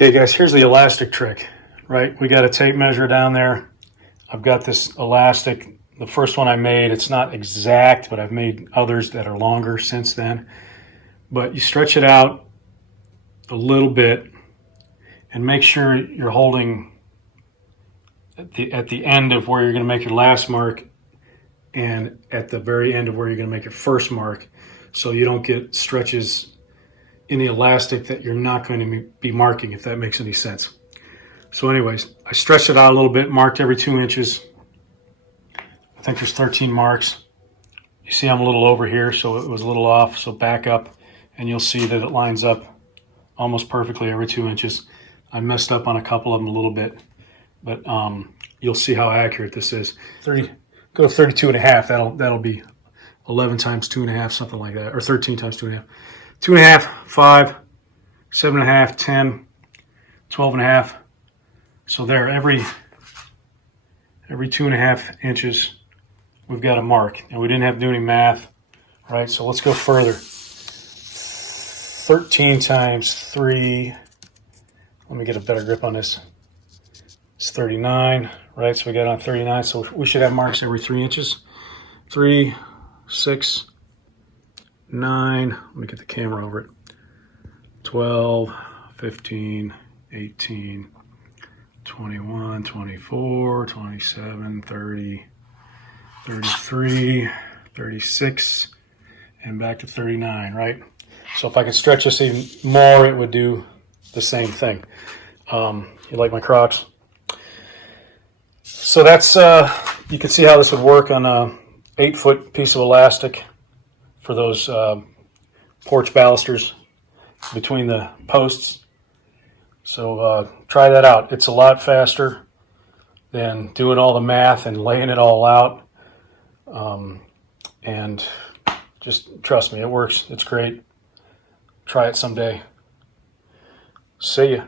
Okay guys, here's the elastic trick, right? We got a tape measure down there. I've got this elastic, the first one I made, it's not exact, but I've made others that are longer since then. But you stretch it out a little bit and make sure you're holding at the end of where you're going to make your last mark and at the very end of where you're going to make your first mark, so you don't get stretches in the elastic that you're not going to be marking, if that makes any sense. So anyways, I stretched it out a little bit, marked every 2 inches. I think there's 13 marks. You see I'm a little over here, so it was a little off, so back up and you'll see that it lines up almost perfectly every 2 inches. I messed up on a couple of them a little bit, but you'll see how accurate this is. Go 32 and a half, that'll be 11 times 2 and a half, something like that, or 13 times 2 and a half. 2 and a half, 5, 7 and a half, 10, 12 and a half. So there, every 2 and a half inches, we've got a mark. And we didn't have to do any math, right? So let's go further. 13 times 3, let me get a better grip on this. It's 39, right? So we got on 39, so we should have marks every 3 inches. 3, 6, 9, let me get the camera over it. 12, 15, 18, 21, 24, 27, 30, 33, 36, and back to 39, right? So if I could stretch this even more, it would do the same thing. You like my Crocs? So that's, you can see how this would work on a 8-foot piece of elastic for those porch balusters between the posts. So try that out. It's a lot faster than doing all the math and laying it all out. And just trust me, it works. It's great. Try it someday. See ya.